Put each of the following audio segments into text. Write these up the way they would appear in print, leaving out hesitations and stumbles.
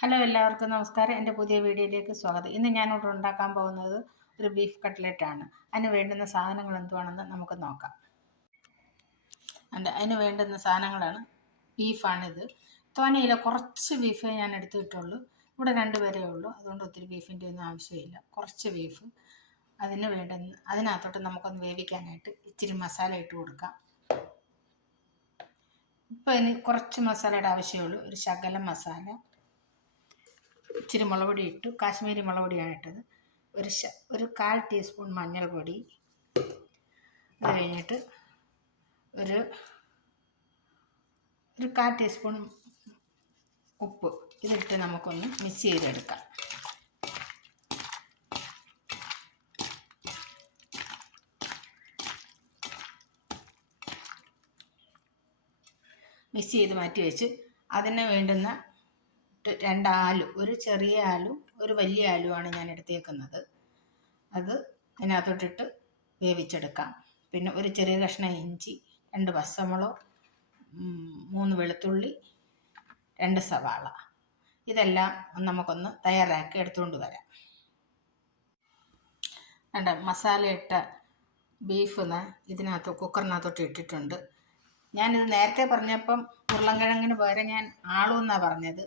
Hello എല്ലാവർക്കും നമസ്കാരം. എൻ്റെ പുതിയ വീഡിയോയിലേക്ക് സ്വാഗതം. ഇന്ന് ഞാനിവിടെ ഉണ്ടാക്കാൻ പോകുന്നത് ഒരു ബീഫ് കട്ട്ലറ്റ് ആണ്. അതിന് വേണ്ടുന്ന സാധനങ്ങൾ എന്തുവാണെന്ന് നമുക്ക് നോക്കാം. അതിന് വേണ്ടുന്ന സാധനങ്ങളാണ് ബീഫാണിത്. തോനെയില്ല, കുറച്ച് ബീഫേ ഞാൻ എടുത്തിട്ടുള്ളൂ. ഇവിടെ 2 പേരേ ഉള്ളൂ, അതുകൊണ്ട് ഒത്തിരി ബീഫിൻ്റെ ഒന്നും ആവശ്യമില്ല. കുറച്ച് ബീഫ്. അതിനകത്തോട്ട് നമുക്കൊന്ന് വേവിക്കാനായിട്ട് ഇച്ചിരി മസാല ഇട്ട് കൊടുക്കാം. ഇപ്പോൾ ഇനി കുറച്ച് മസാലയുടെ ആവശ്യമുള്ളൂ. ഒരു ശകലം മസാല, ഇച്ചിരി മുളക് പൊടി ഇട്ടു. കാശ്മീരി മുളക് പൊടിയാണ് ഇട്ടത്. ഒരു 1/4 ടീസ്പൂൺ മഞ്ഞൾപ്പൊടി. അത് കഴിഞ്ഞിട്ട് ഒരു 1/4 ടീസ്പൂൺ ഉപ്പ്. ഇതിട്ട് നമുക്കൊന്ന് മിക്സ് ചെയ്തെടുക്കാം. മിക്സ് ചെയ്ത് മാറ്റി വെച്ച് അതിന് വേണ്ടുന്ന 2 ആലു, ഒരു ചെറിയ ആലു ഒരു വലിയ ആലുവാണ് ഞാൻ എടുത്തേക്കുന്നത്. അത് അതിനകത്തോട്ടിട്ട് വേവിച്ചെടുക്കാം. പിന്നെ ഒരു ചെറിയ കഷ്ണം ഇഞ്ചി, 2 പച്ചമുളക്, 3 വെളുത്തുള്ളി, 2 സവാള. ഇതെല്ലാം നമുക്കൊന്ന് തയ്യാറാക്കി എടുത്തുകൊണ്ട് വരാം. മസാല ഇട്ട ബീഫ് ഇതിനകത്ത് കുക്കറിനകത്തോട്ട് ഇട്ടിട്ടുണ്ട്. ഞാനിത് നേരത്തെ പറഞ്ഞപ്പം ഉരുളൻകിഴങ്ങിന് പകരം ഞാൻ ആളൂന്നാണ് പറഞ്ഞത്.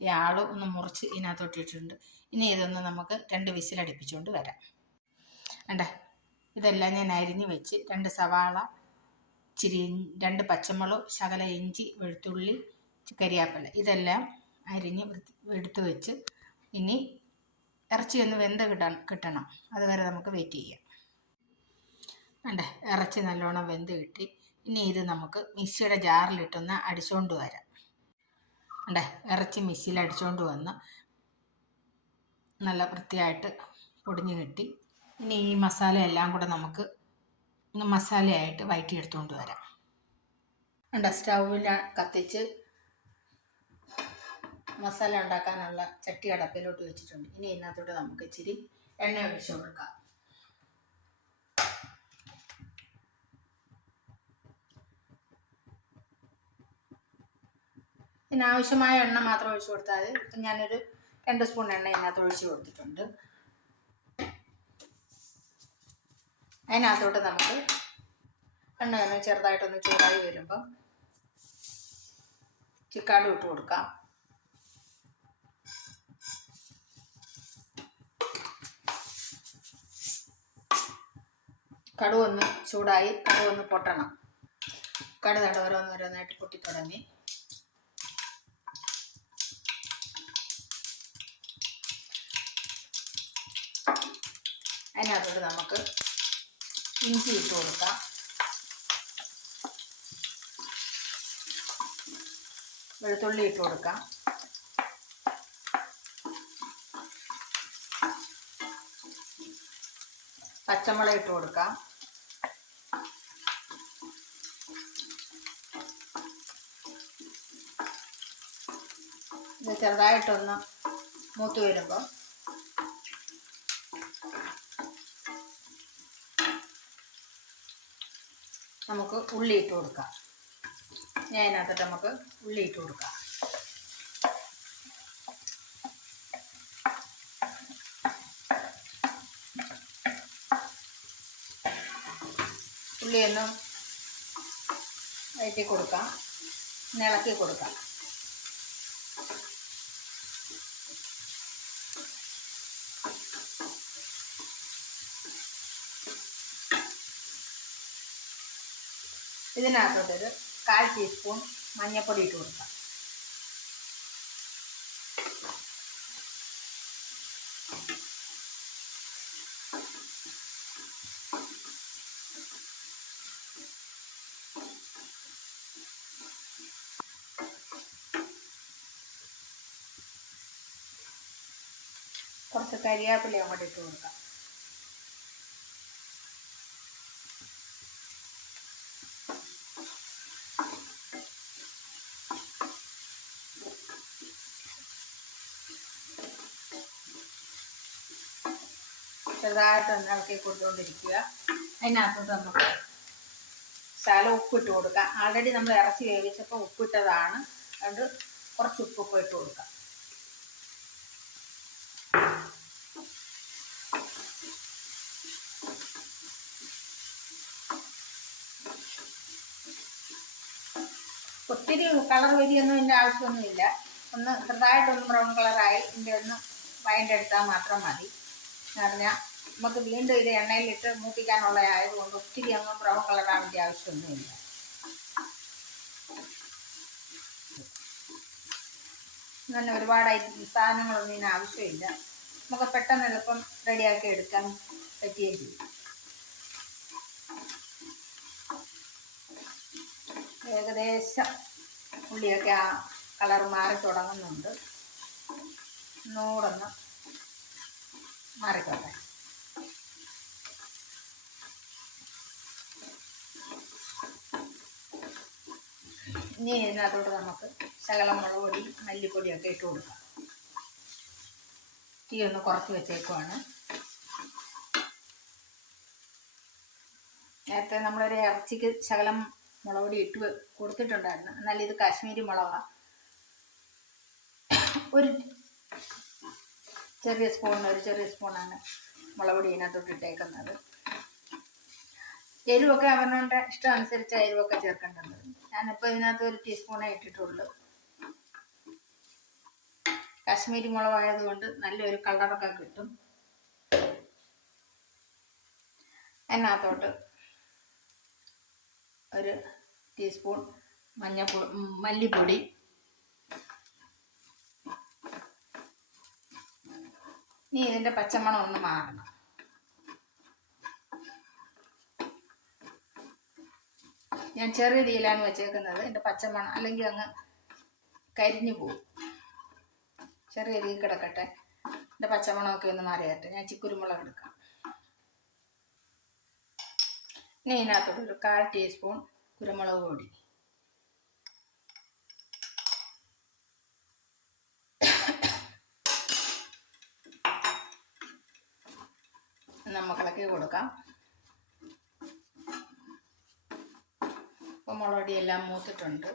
ഈ ആളു ഒന്ന് മുറിച്ച് ഇതിനകത്തോട്ട് ഇട്ടിട്ടുണ്ട്. ഇനി ഇതൊന്ന് നമുക്ക് 2 വിസിലടിപ്പിച്ചുകൊണ്ട് വരാം. ഇതെല്ലാം ഞാൻ അരിഞ്ഞ് വെച്ച് 2 സവാള, ഇച്ചിരി 2 പച്ചമുളക്, ശകല ഇഞ്ചി, വെളുത്തുള്ളി, കരിയാപ്പില ഇതെല്ലാം അരിഞ്ഞ് എടുത്ത് വെച്ച് ഇനി ഇറച്ചി ഒന്ന് വെന്ത് കിട്ടണം. അതുവരെ നമുക്ക് വെയിറ്റ് ചെയ്യാം. ഇറച്ചി നല്ലോണം വെന്ത് കിട്ടി. ഇനി ഇത് നമുക്ക് മിക്സിയുടെ ജാറിലിട്ടൊന്ന് അടിച്ചുകൊണ്ട് വരാം. ഇറച്ചി മിക്സിയിൽ അടിച്ചുകൊണ്ട് വന്ന് നല്ല വൃത്തിയായിട്ട് പൊടിഞ്ഞ് കിട്ടി. ഇനി ഈ മസാല എല്ലാം കൂടെ നമുക്ക് മസാലയായിട്ട് വഴറ്റിയെടുത്തുകൊണ്ട് വരാം. സ്റ്റൗവിൽ കത്തിച്ച് മസാല ഉണ്ടാക്കാനുള്ള ചട്ടി അടപ്പിലോട്ട് വെച്ചിട്ടുണ്ട്. ഇനി ഇതിനകത്തോട്ട് നമുക്ക് ഇച്ചിരി എണ്ണ ഒഴിച്ചു കൊടുക്കാം. ഇതിനാവശ്യമായ എണ്ണ മാത്രം ഒഴിച്ചു കൊടുത്താൽ മതി. ഇപ്പം ഞാനൊരു 2 സ്പൂൺ എണ്ണ ഇതിനകത്ത് ഒഴിച്ചു കൊടുത്തിട്ടുണ്ട്. അതിനകത്തോട്ട് നമുക്ക് എണ്ണ ചെറുതായിട്ടൊന്ന് ചൂടായി വരുമ്പം ചിക്കാട് ഇട്ട് കൊടുക്കാം. കടുവൊന്ന് ചൂടായി, കടുവൊന്ന് പൊട്ടണം. കടുക് ഓരോന്നോരോന്നായിട്ട് പൊട്ടി തുടങ്ങി. അതിനകത്തോട്ട് നമുക്ക് ഇഞ്ചി ഇട്ട് കൊടുക്കാം. വെളുത്തുള്ളി ഇട്ട് കൊടുക്കാം. പച്ചമുളക് ഇട്ട് കൊടുക്കാം. ഇത് ചെറുതായിട്ടൊന്ന് മൂത്ത് വരുമ്പോൾ നമുക്ക് ഉള്ളി ഇട്ട് കൊടുക്കാം. അതിനകത്തിട്ട് നമുക്ക് ഉള്ളി ഇട്ട് കൊടുക്കാം. ഉള്ളിയൊന്ന് വഴറ്റി കൊടുക്കാം, ഇളക്കി കൊടുക്കാം. ഇതിനകത്തോട്ടൊരു 1/4 ടീസ്പൂൺ മഞ്ഞൾപ്പൊടി ഇട്ട് കൊടുക്കാം. കുറച്ച് കരിയാപ്പില അങ്ങോട്ട് ഇട്ട് കൊടുക്കാം. ചെറുതായിട്ടൊന്ന് ഇളക്കി കൊടുത്തുകൊണ്ടിരിക്കുക. അതിനകത്തോട്ട് നമുക്ക് ശകലം ഉപ്പിട്ട് കൊടുക്കാം. ആൾറെഡി നമ്മൾ ഇറച്ചി വേവിച്ചപ്പോൾ ഉപ്പിട്ടതാണ്. അതുകൊണ്ട് കുറച്ച് ഉപ്പൊക്കെ ഇട്ട് കൊടുക്കാം. ഒത്തിരി കളർ വലിയൊന്നും ഇതിൻ്റെ ആവശ്യമൊന്നുമില്ല. ഒന്ന് ചെറുതായിട്ടൊന്ന് ബ്രൗൺ കളറായി ഇതിൻ്റെ ഒന്ന് വഴണ്ടെടുത്താൽ മാത്രം മതി. എന്ന് പറഞ്ഞാൽ നമുക്ക് വീണ്ടും ഇത് എണ്ണയിലിട്ട് മൂപ്പിക്കാനുള്ള ആയതുകൊണ്ട് ഒത്തിരി അങ്ങ് ബ്രൗൺ കളറാവേണ്ട ആവശ്യമൊന്നുമില്ല. അങ്ങനെ ഒരുപാട് സാധനങ്ങളൊന്നും ഇതിന് ആവശ്യമില്ല. നമുക്ക് പെട്ടെന്ന് എളുപ്പം റെഡിയാക്കി എടുക്കാൻ പറ്റുകയും ചെയ്യും. ഏകദേശം ഉള്ളിയൊക്കെ ആ കളർ മാറി തുടങ്ങുന്നുണ്ട്. ഒന്നുകൂടൊന്ന് മാറിക്കോട്ടെ. ഇനി ഇതിനകത്തോട്ട് നമുക്ക് ശകലം മുളക് പൊടി മല്ലിപ്പൊടിയൊക്കെ ഇട്ട് കൊടുക്കാം. തീ ഒന്ന് കുറച്ച് വെച്ചേക്കുവാണ്. നേരത്തെ നമ്മളൊരു ഇറച്ചിക്ക് ശകലം മുളക് പൊടി ഇട്ട് കൊടുത്തിട്ടുണ്ടായിരുന്നു. എന്നാൽ ഇത് കാശ്മീരി മുളകാണ്. ഒരു ചെറിയ സ്പൂണാണ് മുളക് പൊടി ഇതിനകത്തോട്ട് ഇട്ടേക്കുന്നത്. എരിവൊക്കെ അവനവൻ്റെ ഇഷ്ടം അനുസരിച്ച് എരിവൊക്കെ ചേർക്കേണ്ടത്. ഞാനിപ്പോൾ ഇതിനകത്ത് 1 ടീസ്പൂണേ ഇട്ടിട്ടുള്ളൂ. കാശ്മീരി മുളകായതുകൊണ്ട് നല്ലൊരു കളറൊക്കെ കിട്ടും. അതിനകത്തോട്ട് 1 ടീസ്പൂൺ മല്ലിപ്പൊടി, ഇനി ഇതിൻ്റെ പച്ചമണം ഒന്ന് മാറണം. ഞാൻ ചെറിയ തീയിലാണ് വെച്ചേക്കുന്നത്. ഇതിൻ്റെ പച്ചമണം അല്ലെങ്കിൽ അങ്ങ് കരിഞ്ഞു പോകും. ചെറിയ തീ കിടക്കട്ടെ. ഇതിൻ്റെ പച്ചമണമൊക്കെ ഒന്ന് മാറിയാട്ടെ. ഞാൻ കുരുമുളക് എടുക്കാം. ഇനി ഇതിനകത്തോട്ട് 1/4 ടീസ്പൂൺ കുരുമുളക് പൊടി, നമുക്ക് ഇളക്കി കൊടുക്കാം. അപ്പോൾ മുളക് പൊടിയെല്ലാം മൂത്തിട്ടുണ്ട്.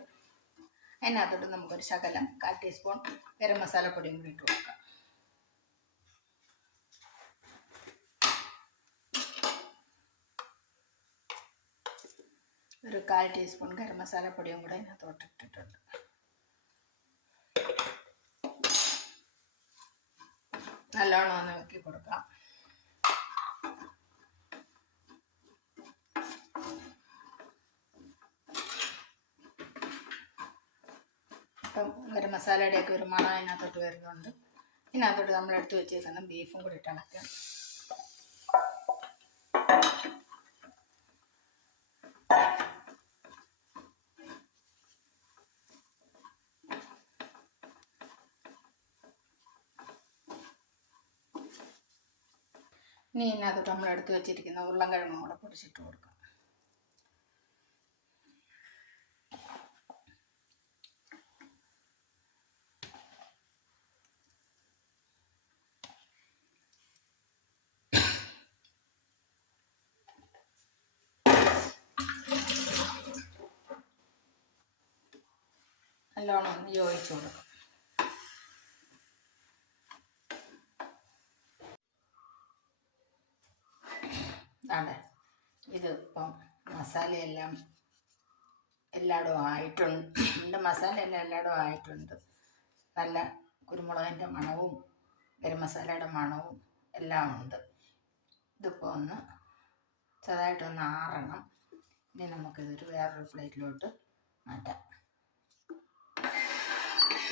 അതിനകത്തോട്ട് നമുക്കൊരു ശകലം 1/4 ടീസ്പൂൺ ഗരം മസാലപ്പൊടിയും കൂടി ഇട്ട് കൊടുക്കാം. ഒരു 1/4 ടീസ്പൂൺ ഗരം മസാലപ്പൊടിയും കൂടെ അതിനകത്തോട്ട് ഇട്ടിട്ടുണ്ട്. നല്ലോണം ഒന്ന് ഇളക്കി കൊടുക്കാം. അപ്പം ഗരം മസാലയുടെയൊക്കെ ഒരു മണം അതിനകത്തോട്ട് വരുന്നുണ്ട്. ഇതിനകത്തോട്ട് നമ്മൾ എടുത്ത് വെച്ചേക്കുന്ന ബീഫും കൂടി ഇട്ട് ഇളക്കാം. ഇനി ഇതിനകത്തോട്ട് നമ്മൾ എടുത്ത് വെച്ചിരിക്കുന്ന ഉരുളൻകിഴങ്ങും കൂടെ പൊടിച്ചിട്ട് കൊടുക്കാം. നല്ലോണം ഒന്ന് യോജിച്ച് കൊടുക്കും. അതെ, ഇതിപ്പം മസാലയെല്ലാം എല്ലായിടും ആയിട്ടുണ്ട്. ഇതിൻ്റെ മസാലയെല്ലാം എല്ലായിടും ആയിട്ടുണ്ട്. നല്ല കുരുമുളകിൻ്റെ മണവും ഗരം മസാലയുടെ മണവും എല്ലാം ഉണ്ട്. ഇതിപ്പോൾ ഒന്ന് ചെറുതായിട്ടൊന്ന് ആറണം. ഇനി നമുക്കിതൊരു വേറൊരു പ്ലേറ്റിലോട്ട് മാറ്റാം.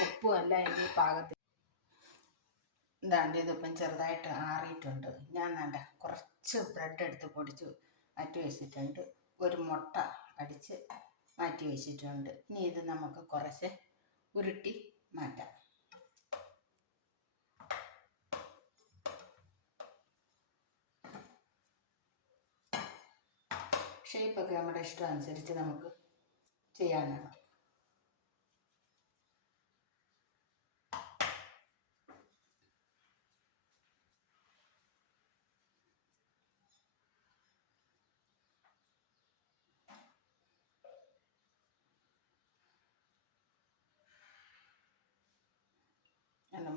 ഉപ്പും എല്ലാം ഇനി പാകത്തിൽ ഇതാണ്ട്. ഇതിപ്പം ചെറുതായിട്ട് ആറിയിട്ടുണ്ട്. ഞാൻ വേണ്ട കുറച്ച് ബ്രെഡ് എടുത്ത് പൊടിച്ച് മാറ്റി വെച്ചിട്ടുണ്ട്. ഒരു മുട്ട അടിച്ച് മാറ്റി വെച്ചിട്ടുണ്ട്. ഇനി ഇത് നമുക്ക് കുറച്ച് ഉരുട്ടി മാറ്റാം. ഷേപ്പൊക്കെ നമ്മുടെ ഇഷ്ടം അനുസരിച്ച് നമുക്ക് ചെയ്യാനാണ്.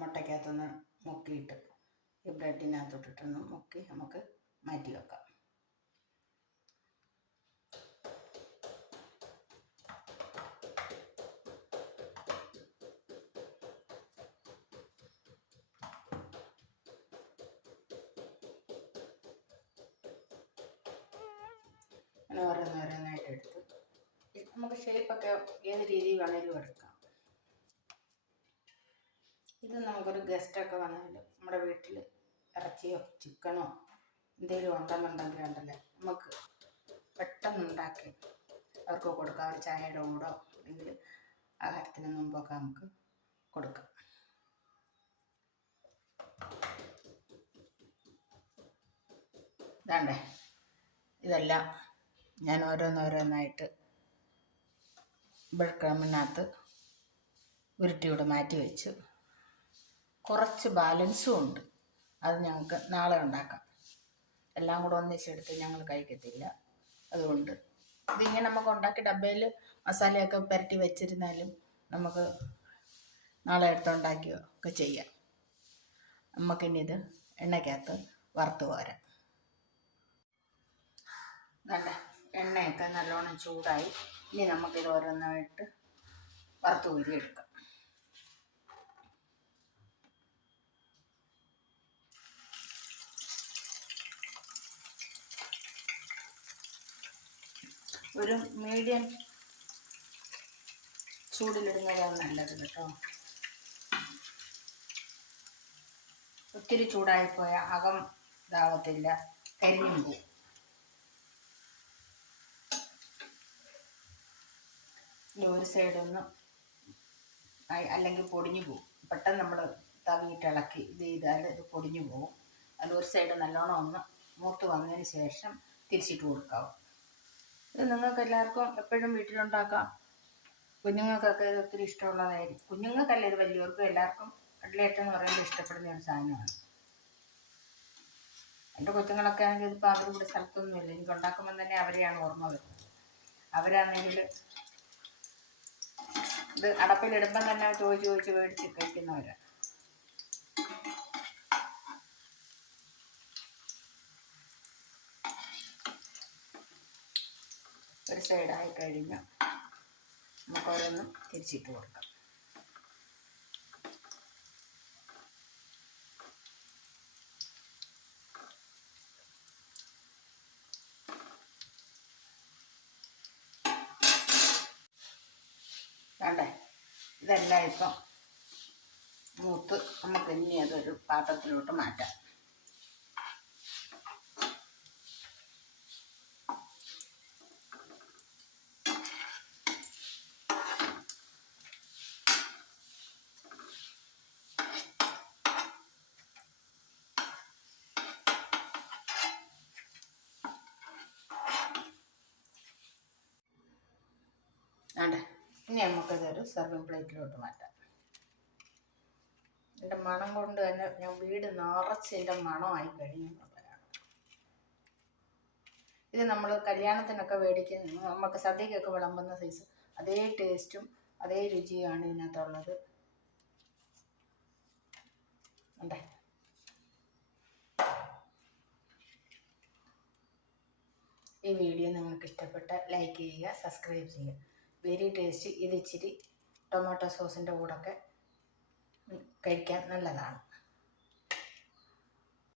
മുട്ടയ്ക്കകത്തൊന്ന് മുക്കിയിട്ട് ഈ ബ്രെഡിനകത്തോട്ടിട്ടൊന്ന് മുക്കി നമുക്ക് മാറ്റി വെക്കാം. അങ്ങനെ ഓരോന്നോരോന്നായിട്ട് എടുത്ത് നമുക്ക് ഷേപ്പൊക്കെ ഏത് രീതിയിൽ വേണമെങ്കിലും എടുക്കാം. ഇത് നമുക്കൊരു ഗസ്റ്റൊക്കെ വന്നാൽ നമ്മുടെ വീട്ടിൽ ഇറച്ചിയോ ചിക്കനോ എന്തെങ്കിലും ഉണ്ടെന്നുണ്ടെങ്കിൽ ഉണ്ടല്ലോ നമുക്ക് പെട്ടെന്നുണ്ടാക്കി അവർക്ക് കൊടുക്കാം. ഒരു ചായയുടെ കൂടോ അല്ലെങ്കിൽ ആഹാരത്തിന് മുമ്പൊക്കെ നമുക്ക് കൊടുക്കാം. ഇതാണ്ടേ, ഇതെല്ലാം ഞാൻ ഓരോന്നോരോന്നായിട്ട് ബ്രെഡ് ക്രമ്മിനകത്ത് ഉരുട്ടിയൂടെ മാറ്റി വെച്ചു. കുറച്ച് ബാലൻസും ഉണ്ട്, അത് ഞങ്ങൾക്ക് നാളെ ഉണ്ടാക്കാം. എല്ലാം കൂടെ ഒന്നിച്ചെടുത്ത് ഞങ്ങൾ കഴിക്കത്തില്ല. അതുകൊണ്ട് ഇതിങ്ങനെ നമുക്ക് ഉണ്ടാക്കി ഡബ്ബയിൽ മസാലയൊക്കെ പുരട്ടി വെച്ചിരുന്നാലും നമുക്ക് നാളെ എടുത്തുണ്ടാക്കിയോ ഒക്കെ ചെയ്യാം. നമുക്കിനി ഇത് എണ്ണയ്ക്കകത്ത് വറുത്ത് പോരാം. നല്ല എണ്ണയൊക്കെ നല്ലോണം ചൂടായി. ഇനി നമുക്കിത് ഓരോന്നായിട്ട് വറുത്ത് ഊരിയെടുക്കാം. ഒരു മീഡിയം ചൂടിലിടുന്നതാണ് നല്ലത് കേട്ടോ. ഒത്തിരി ചൂടായിപ്പോയ അകം ഇതാവത്തില്ല, കരിഞ്ഞും പോവും. ഒരു സൈഡൊന്ന് അല്ലെങ്കിൽ പൊടിഞ്ഞു പോകും. പെട്ടെന്ന് നമ്മൾ തവിയിട്ട് ഇളക്കി ഇത് ചെയ്താൽ ഇത് പൊടിഞ്ഞു പോകും. അതിൽ ഒരു സൈഡ് നല്ലോണം ഒന്ന് മൂത്ത് വന്നതിന് ശേഷം തിരിച്ചിട്ട് കൊടുക്കാവും. ഇത് നിങ്ങൾക്ക് എല്ലാവർക്കും എപ്പോഴും വീട്ടിലുണ്ടാക്കാം. കുഞ്ഞുങ്ങൾക്കൊക്കെ ഇത് ഒത്തിരി ഇഷ്ടമുള്ളതായിരിക്കും. കുഞ്ഞുങ്ങൾക്കല്ല, ഇത് വലിയവർക്കും എല്ലാവർക്കും കട്ട്ലേറ്റ് എന്ന് പറയുമ്പോൾ ഇഷ്ടപ്പെടുന്ന ഒരു സാധനമാണ്. എൻ്റെ കൊച്ചുങ്ങളൊക്കെ ആണെങ്കിൽ ഇതിപ്പോൾ അവരുടെ കൂടെ സ്ഥലത്തൊന്നുമില്ല. എനിക്ക് ഉണ്ടാക്കുമ്പോൾ തന്നെ അവരെയാണ് ഓർമ്മ വരുന്നത്. അവരാണെങ്കിൽ ഇത് അടപ്പിലിടുമ്പം തന്നെ ചോദിച്ച് മേടിച്ച് കഴിക്കുന്നവരാണ്. ഒരു സൈഡായി കഴിഞ്ഞ് നമുക്ക് ഓരോന്നും തിരിച്ചിട്ട് കൊടുക്കാം. വേണ്ടേ, ഇതെല്ലാം ഇപ്പം മൂത്ത് നമുക്ക് ഇനി അതൊരു പാത്രത്തിലോട്ട് മാറ്റാം. വേണ്ടേ, ഇനി നമുക്കതൊരു സെർവിങ് പ്ലേറ്റിലോട്ട് മാറ്റാം. എൻ്റെ മണം കൊണ്ട് തന്നെ ഞാൻ വീട് നിറച്ചതിൻ്റെ മണമായി കഴിഞ്ഞു എന്നുള്ളതാണ്. ഇത് നമ്മൾ കല്യാണത്തിനൊക്കെ മേടിക്കുന്ന, നമുക്ക് സദ്യക്കൊക്കെ വിളമ്പുന്ന സൈസ് അതേ ടേസ്റ്റും അതേ രുചിയാണ് ഇതിനകത്തുള്ളത്. ഉണ്ടേ, ഈ വീഡിയോ നിങ്ങൾക്ക് ഇഷ്ടപ്പെട്ട ലൈക്ക് ചെയ്യുക, സബ്സ്ക്രൈബ് ചെയ്യുക. Very tasty. ഇത് ഇച്ചിരി ടൊമാറ്റോ സോസിൻ്റെ കൂടെയൊക്കെ കഴിക്കാൻ നല്ലതാണ്.